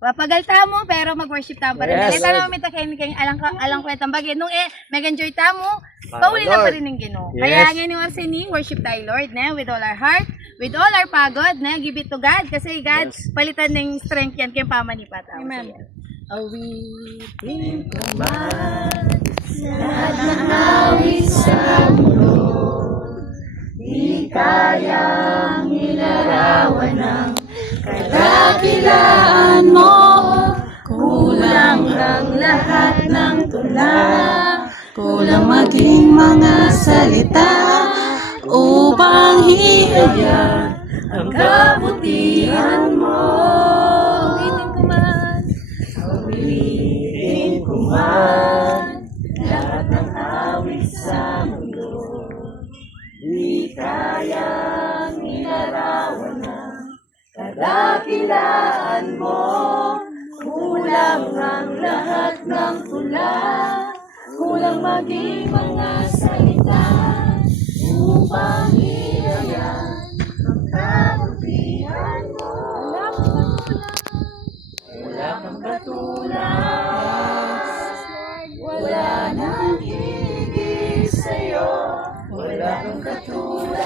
Papagal mo pero mag-worship tamo pa rin. Yes, Ito Lord. naman kita kay alang kwentang bagay. Nung mag-enjoy tamo, pauli na pa rin ng Ginoo. Yes. Kaya ngayon yung sini, worship tayo Lord, ne? With all our heart, with all our pagod, ne? Give it to God. Kasi God, palitan ng strength yan kay pamanipat. Amen. Awitin ko man lahat ng awit sa mundo, di kayang ilarawan ng kadakilaan mo. Kulang ang lahat ng tula, kulang maging mga salita upang hihayag ang kabutihan mo. Awitin ko man lahat ng awit sa mundo, di kayang ilarawan ng kadakilaan mo. Kulang ang lahat ng tula, kulang maging mga salita upang ihayag ang kabutihan mo. Wala kang katulad, wala nang higit sa'yo. Wala kang katulad,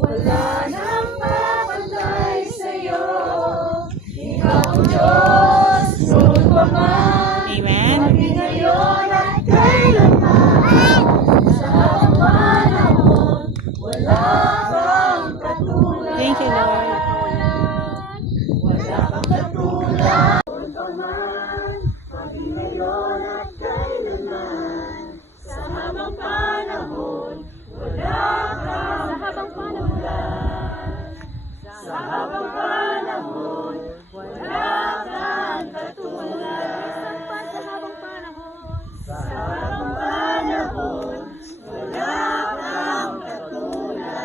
wala nang papantay sa'yo. Ikaw ang Diyos, noon pa man, maging ngayon at kailanman. Sa habang panahon, wala kang katulad. Thank you, Lord. Wala kang katulad. Noon pa man, maging ngayon at kailanman. Sa habang panahon, wala kang katulad. Sa habang panahon, wala kang katulad. Sa habang panahon, wala kang katulad.